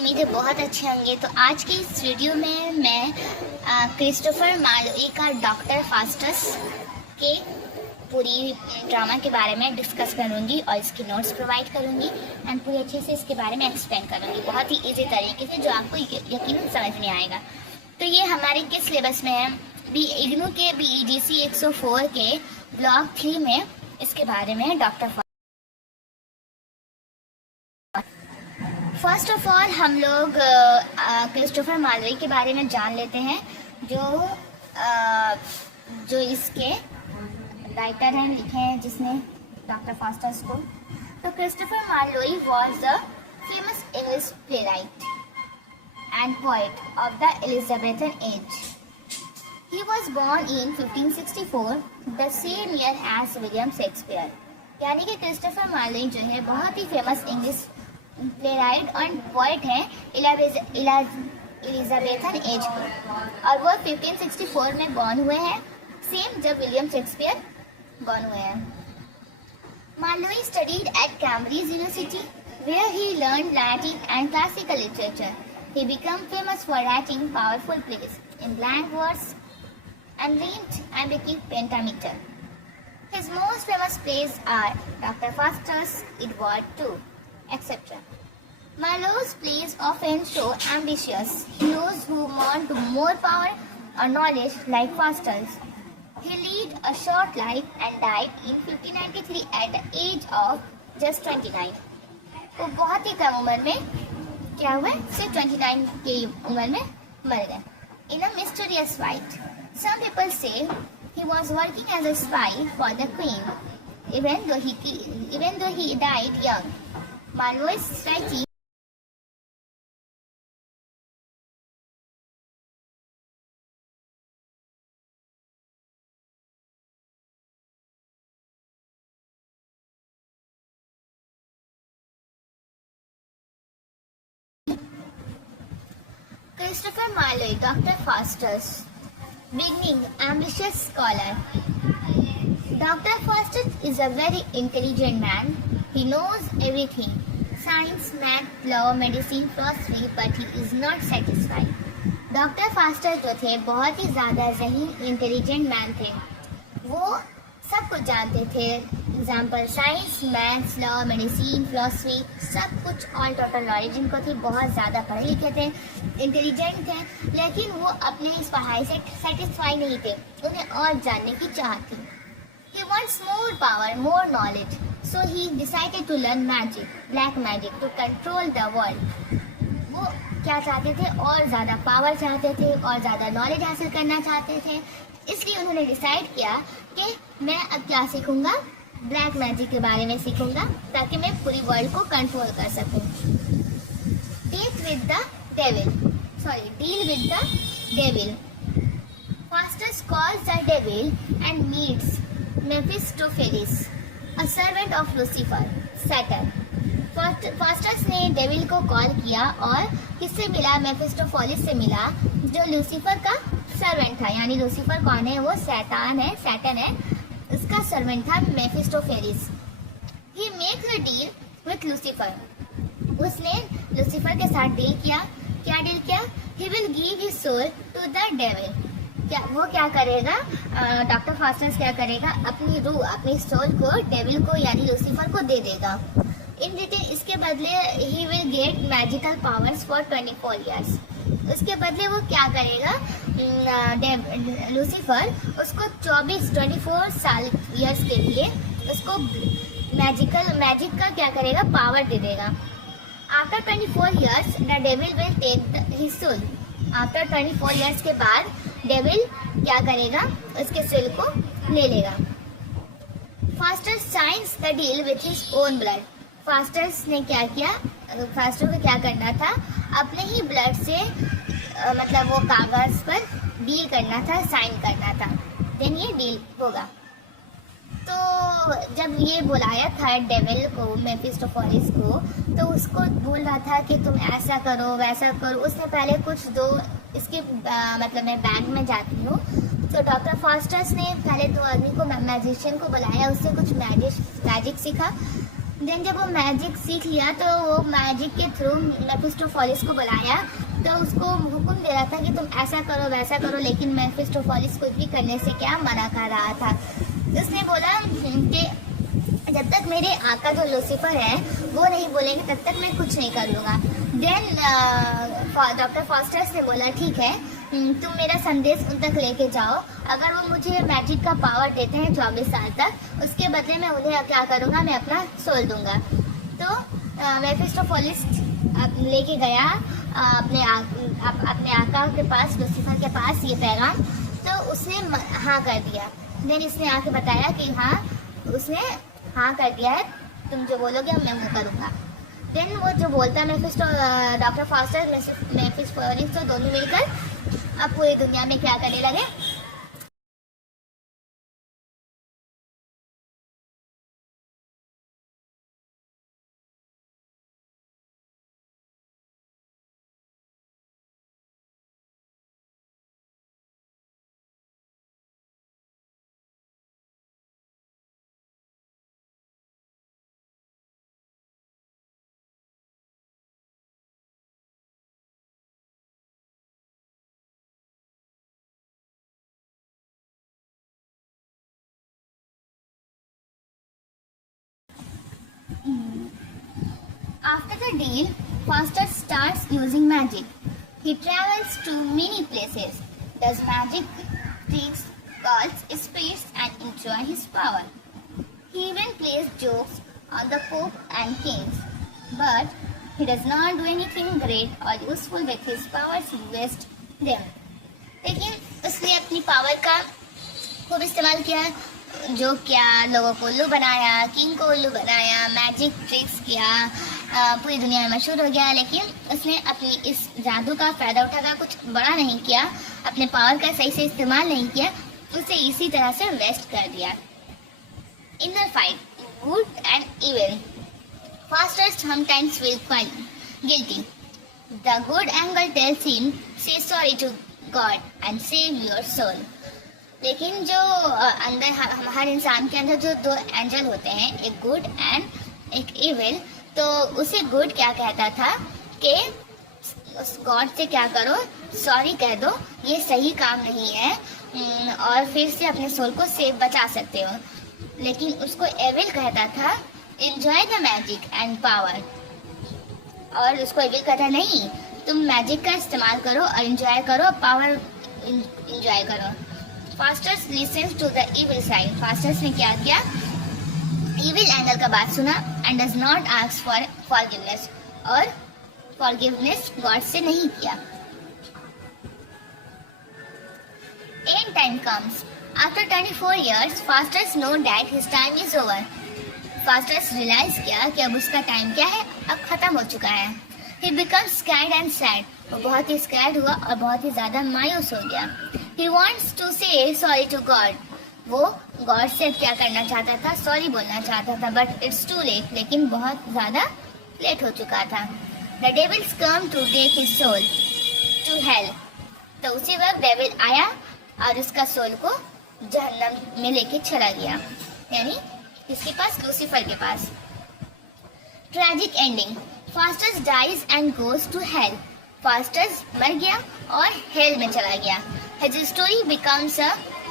उम्मीद है बहुत अच्छे होंगे। तो आज की इस वीडियो में मैं क्रिस्टोफर मार्लोई का डॉक्टर फास्टस के पूरी ड्रामा के बारे में डिस्कस करूंगी और इसके नोट्स प्रोवाइड करूंगी एंड पूरी अच्छे से इसके बारे में एक्सप्लेन करूंगी बहुत ही इजी तरीके से जो आपको यकीनन समझ में आएगा। तो ये हमारे किस सिलेबस में है? इग्नू के BEDC 104 के ब्लॉक 3 में इसके बारे में डॉक्टर फर्स्ट ऑफ ऑल हम लोग क्रिस्टोफर मार्लोई के बारे में जान लेते हैं जो इसके राइटर हैं, लिखे हैं जिसने डॉक्टर फास्टस को। तो Christopher Marlowe was the famous English playwright and poet of the Elizabethan age. He was born in 1564, the same year as William Shakespeare। यानी कि क्रिस्टोफर मार्लोई जो है बहुत ही फेमस इंग्लिश प्लेराइट और पोएट है एलिजाबेथन एज के, और वो 1564 में बॉर्न हुए हैं, सेम जब विलियम शेक्सपियर बॉर्न हुए हैं। Marlowe studied at Cambridge University where he learned Latin and classical literature. He became famous for writing powerful plays in blank verse and rhymed iambic pentameter. His most famous plays are Dr. Faustus, Edward II, etc. Marlowe's plays often show ambitious heroes who want more power or knowledge like Faustus. He led a short life and died in 1593 at the age of just 29. वो बहुत ही कम उम्र में क्या हुआ? सिर्फ 29 की उम्र में मर गए। In a mysterious fight, some people say he was working as a spy for the queen, even though he died young. Marlowe's writing Christopher Marlowe, Dr. Faustus, beginning ambitious scholar. Dr. Faustus is a very intelligent man. He knows everything: science, math, law, medicine, philosophy, but he is not satisfied. Dr. Faustus जो थे बहुत ही ज़्यादा ज़हीन intelligent man थे। वो सब कुछ जानते थे, example science, maths, law, medicine, philosophy, सब कुछ ऑल टोटल नॉलेज इनको थी। बहुत ज़्यादा पढ़े लिखे थे, इंटेलिजेंट थे, लेकिन वो अपने इस पढ़ाई से सेटिस्फाई नहीं थे, उन्हें और जानने की चाह थी। He wants more power, more knowledge, so he decided to learn magic, black magic, to control the world. वो क्या चाहते थे? और ज़्यादा पावर चाहते थे और ज़्यादा नॉलेज हासिल करना चाहते थे, इसलिए उन्होंने डिसाइड किया कि मैं अब क्या सीखूंगा? ब्लैक मैजिक के बारे में सीखूंगा ताकि मैं पूरी वर्ल्ड को कंट्रोल कर सकूं। Deal with the devil. Faustus calls the devil and meets Mephistopheles, a servant of Lucifer, Satan. Faustus ने डेविल को कॉल किया और किससे मिला? मेफिस्टोफेलिस से मिला, जो लूसीफर का सर्वेंट था। यानी लूसीफर कौन है? वो सैटर्न है, उसका सर्वेंट था Mephistopheles. He makes a deal with Lucifer. उसने लूसीफर के साथ डील किया। क्या डील किया? He will give his soul to the devil. वो क्या करेगा? डॉक्टर फास्टस क्या करेगा? अपनी रूह, अपनी सोल को डेविल को यानी लूसीफर को दे देगा। इन रिटर्न इसके बदले he will get magical powers for 24 years. उसके बदले वो क्या करेगा? लूसीफर उसको 24 साल ईयर्स के लिए उसको मैजिक का क्या करेगा? पावर दे देगा। After 24 years the devil will take his soul. After 24 years के बाद डेविल क्या करेगा? उसके सोल को ले लेगा। Faustus science the deal with his own blood. Faustus ने क्या किया? फास्टस को क्या करना था? अपने ही ब्लड से मतलब वो कागज पर डील करना था, साइन करना था, देन ये डील होगा। तो जब ये बुलाया था डेविल को, मेफिस्टोफेलिस को, तो उसको बोल रहा था कि तुम ऐसा करो वैसा करो। उसने पहले कुछ दो इसके मतलब मैं बैग में जाती हूँ। तो डॉक्टर फास्टस ने पहले 2 आदमी को, मैजिशियन को बुलाया, उससे कुछ मैजिक सीखा। देन जब वो मैजिक सीख लिया तो वो मैजिक के थ्रू मेफिस्टोफेलिस को बुलाया, तो उसको हुक्म दे रहा था कि तुम ऐसा करो वैसा करो, लेकिन मेफिस्टोफेलिस कुछ भी करने से क्या मना कर रहा था। उसने बोला कि जब तक मेरे आका जो लूसीफर है वो नहीं बोलेंगे तब तक मैं कुछ नहीं कर लूँगा। देन डॉक्टर फास्टर्स ने बोला ठीक है, तुम मेरा संदेश उन तक लेके जाओ, अगर वो मुझे मैजिक का पावर देते हैं 24 साल तक, उसके बदले मैं उन्हें क्या करूँगा, मैं अपना सोल दूंगा। तो मेफिस्टोफेलिस लेके गया अपने आका के पास, लूसीफर के पास ये पैगाम, तो उसने हाँ कर दिया। देन इसने आके बताया कि हाँ, उसने हाँ कर दिया है, तुम जो बोलोगे मैं वो करूँगा। देन वो जो बोलता है डॉक्टर फास्टर्स मेफिस्टोफेलिस, तो दोनों मिलकर अब पूरी दुनिया में क्या करने लगे, After the deal, Faster starts using magic. He travels to many places, does magic tricks, calls spirits, and enjoys his power. He even plays jokes on the Pope and kings. But he does not do anything great or useful with his powers, he wastes them. लेकिन उसने अपनी power का खूब इस्तेमाल किया, जो क्या लोगों को उल्लू बनाया, किंग को उल्लू बनाया, मैजिक ट्रिक्स किया, पूरी दुनिया में मशहूर हो गया। लेकिन उसने अपनी इस जादू का फ़ायदा उठाकर कुछ बड़ा नहीं किया, अपने पावर का सही से इस्तेमाल नहीं किया, उसे इसी तरह से वेस्ट कर दिया। Inner fight good and evil, faster sometimes feel quite guilty. The good angel tells him, say sorry to God and save your soul. लेकिन जो अंदर हर इंसान के अंदर जो दो एंजल होते हैं, एक गुड एंड एक इविल, तो उसे गुड क्या कहता था कि उस गॉड से क्या करो, सॉरी कह दो, ये सही काम नहीं है, और फिर से अपने सोल को सेव बचा सकते हो। लेकिन उसको एविल कहता था enjoy the magic and power, और उसको एविल कहता नहीं, तुम मैजिक का इस्तेमाल करो और एंजॉय करो, पावर एंजॉय करो। Faustus listens to the evil side, Faustus ने क्या किया, इविल एंगल का बात सुना and does not ask for forgiveness, और फॉरगिवनेस गॉड से नहीं किया। And time comes, after 24 years Faustus know that his time is over. Faustus realise किया कि अब उसका टाइम क्या है, अब खत्म हो चुका है। He becomes scared and sad, वो बहुत ही स्कैर्ड हुआ और बहुत ही ज्यादा मायूस हो गया। He wants to say sorry to God, वो गॉड से क्या करना चाहता था, सॉरी बोलना चाहता था, बट इट्स टू लेट, लेकिन बहुत ज्यादा लेट हो चुका था। The devils come to take his soul to hell, तो उसी वक्त डेविल आया और उसका सोल को जहन्नम में लेके चला गया, यानी किसके पास, लूसीफर के पास। Tragic ending, Faustus dies and goes to hell, Faustus मर गया और हेल में चला गया। His story becomes a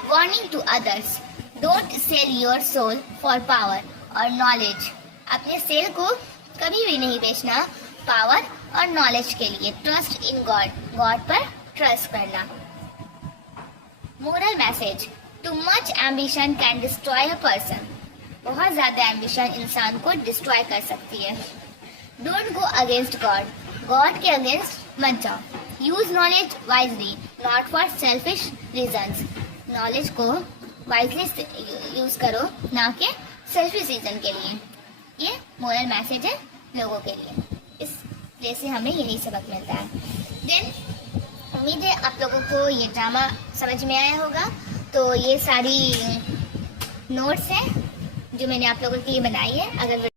warning to others. Don't sell your soul for power or knowledge. अपने सेल को कभी भी नहीं बेचना पावर और नॉलेज के लिए। ट्रस्ट इन गॉड, गॉड पर ट्रस्ट करना। Moral message, too much ambition can destroy a person, बहुत ज्यादा एम्बिशन इंसान को डिस्ट्रॉय कर सकती है। Don't go against God, God के अगेंस्ट मत जाओ। Use knowledge wisely, not for selfish reasons, knowledge को वाइजली यूज करो, ना कि सेल्फिश रीजन के लिए। ये मोरल मैसेज है लोगों के लिए, इस प्ले से हमें यही सबक मिलता है। देन उम्मीद है आप लोगों को ये ड्रामा समझ में आया होगा। तो ये सारी नोट्स हैं जो मैंने आप लोगों के लिए बनाई है। अगर